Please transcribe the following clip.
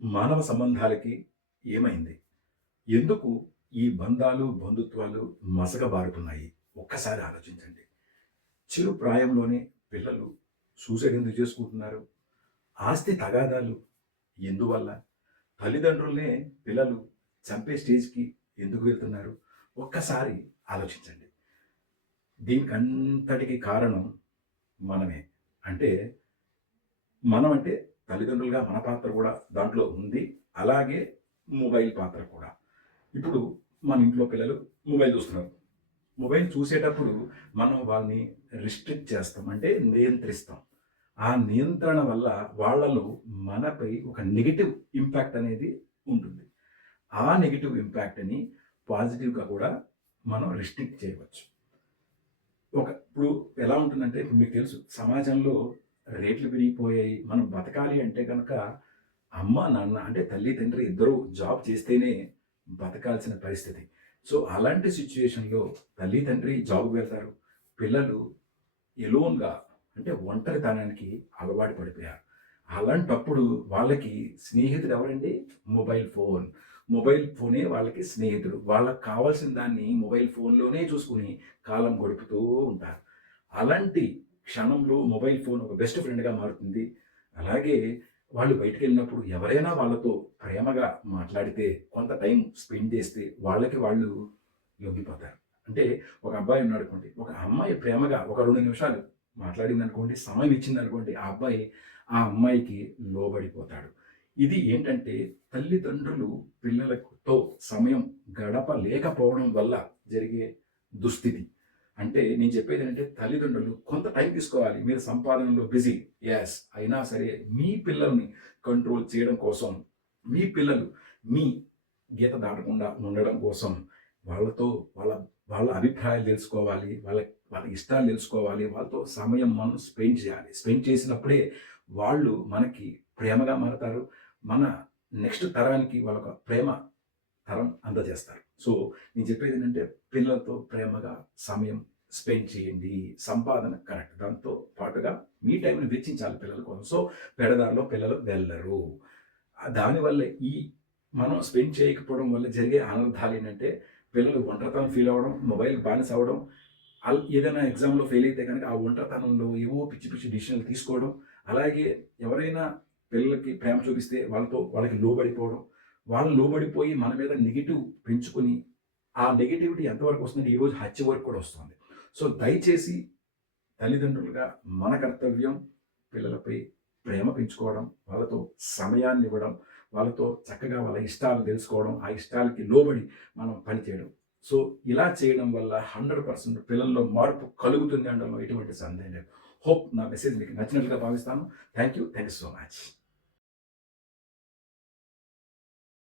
మానవ సంబంధాలకి ఏమైంది? ఎందుకు ఈ బంధాలు, బంధుత్వాలు మసకబారుతున్నాయి? ఒక్కసారి ఆలోచించండి. చిరు ప్రాయంలోనే పిల్లలు సూసైడ్ ఎందుకు చేసుకుంటున్నారు? ఆస్తి తగాదాలు ఎందువల్ల? తల్లిదండ్రులనే పిల్లలు చంపే స్టేజ్‌కి ఎందుకు వెళ్తున్నారు? ఒక్కసారి ఆలోచించండి. దీనికంతటికి కారణం మనమే. అంటే మనం అంటే తల్లిదండ్రులుగా మన పాత్ర కూడా దాంట్లో ఉంది. అలాగే మొబైల్ పాత్ర కూడా. ఇప్పుడు మన ఇంట్లో పిల్లలు మొబైల్ చూస్తున్నారు. మొబైల్ చూసేటప్పుడు మనం వాళ్ళని రిస్ట్రిక్ట్ చేస్తాం. అంటే నియంత్రిస్తాం. ఆ నియంత్రణ వల్ల వాళ్ళలో మనపై ఒక నెగెటివ్ ఇంపాక్ట్ అనేది ఉంటుంది. ఆ నెగెటివ్ ఇంపాక్ట్‌ని పాజిటివ్‌గా కూడా మనం రిస్ట్రిక్ట్ చేయవచ్చు. ఇప్పుడు ఎలా ఉంటుందంటే ఇప్పుడు మీకు తెలుసు సమాజంలో రేట్లు పెరిగిపోయాయి. మనం బతకాలి అంటే గనక అమ్మ, నాన్న అంటే తల్లి, తండ్రి ఇద్దరూ జాబ్ చేస్తేనే బతకాల్సిన పరిస్థితి. సో, అలాంటి సిట్యుయేషన్‌లో తల్లి, తండ్రి జాబ్‌కి వెళ్తారు. పిల్లలు ఎలోన్‌గా అంటే ఒంటరితనానికి అలవాటు పడిపోయారు. అలాంటప్పుడు వాళ్ళకి స్నేహితుడు ఎవరండి? Mobile phone. మొబైల్ ఫోనే వాళ్ళకి స్నేహితుడు. వాళ్ళకి కావాల్సిన దాన్ని మొబైల్ ఫోన్‌లోనే చూసుకొని కాలం గడుపుతూ ఉంటారు. అలాంటి క్షణంలో మొబైల్ ఫోన్ ఒక బెస్ట్ ఫ్రెండ్‌గా మారుతుంది. అలాగే వాళ్ళు బయటికెళ్ళినప్పుడు ఎవరైనా వాళ్ళతో ప్రేమగా మాట్లాడితే, కొంత టైం స్పెండ్ చేస్తే వాళ్ళకి వాళ్ళు లొంగిపోతారు. అంటే ఒక అబ్బాయి ఉన్నాడనుకోండి, ఒక అమ్మాయి ప్రేమగా ఒక 2 నిమిషాలు మాట్లాడిందనుకోండి, సమయం ఇచ్చిందనుకోండి, ఆ అబ్బాయి ఆ అమ్మాయికి లోబడిపోతాడు. ఇది ఏంటంటే తల్లిదండ్రులు పిల్లలతో సమయం గడపలేకపోవడం వల్ల జరిగే దుస్థితి. అంటే నేను చెప్పేదేంటంటే తల్లిదండ్రులు కొంత టైం తీసుకోవాలి. మీరు సంపాదనలో బిజీ. యెస్. అయినా సరే మీ పిల్లల్ని కంట్రోల్ చేయడం కోసం, మీ పిల్లలు మీ గీత దాటకుండా ఉండడం కోసం వాళ్ళతో వాళ్ళ వాళ్ళ అభిప్రాయాలు తెలుసుకోవాలి. వాళ్ళ ఇష్టాలు తెలుసుకోవాలి. వాళ్ళతో సమయం మనం స్పెండ్ చేయాలి. స్పెండ్ చేసినప్పుడే వాళ్ళు మనకి ప్రేమగా మారతారు. మన నెక్స్ట్ తరానికి వాళ్ళొక ప్రేమ తరం అందజేస్తారు. సో, నేను చెప్పేదేంటంటే పిల్లలతో ప్రేమగా సమయం స్పెండ్ చేయండి. సంపాదన కరెక్ట్. దాంతో పాటుగా మీ టైంని వెచ్చించాలి పిల్లల కోసం. సో, పెడదారిలో పిల్లలు వెళ్ళరు. దానివల్ల మనం స్పెండ్ చేయకపోవడం వల్ల జరిగే అనర్థాలేంటంటే పిల్లలు ఒంటరితనం ఫీల్ అవ్వడం, మొబైల్‌కి బానిస అవ్వడం, ఏదైనా ఎగ్జామ్‌లో ఫెయిల్ అయితే గనక ఆ ఒంటరితనంలో ఏవో పిచ్చి పిచ్చి డెసిషన్‌లు తీసుకోవడం, అలాగే ఎవరైనా పిల్లలకి ప్రేమ చూపిస్తే వాళ్ళకి లోబడిపోవడం, వాళ్ళు లోబడిపోయి మన మీద నెగెటివ్ పెంచుకొని, ఆ నెగటివిటీ ఎంతవరకు వస్తుందంటే ఈరోజు హత్య వరకు కూడా వస్తుంది. సో, దయచేసి తల్లిదండ్రులుగా మన కర్తవ్యం పిల్లలపై ప్రేమ పెంచుకోవడం, వాళ్ళతో సమయాన్నివ్వడం, వాళ్ళతో చక్కగా వాళ్ళ ఇష్టాలు తెలుసుకోవడం, ఆ ఇష్టాలకి లోబడి మనం పని చేయడం. సో, ఇలా చేయడం వల్ల 100% పిల్లల్లో మార్పు కలుగుతుంది అనడంలో ఎటువంటి సందేహం లేదు. హోప్ నా మెసేజ్ మీకు నచ్చినట్లుగా భావిస్తాను. Thank you. Thank you so much.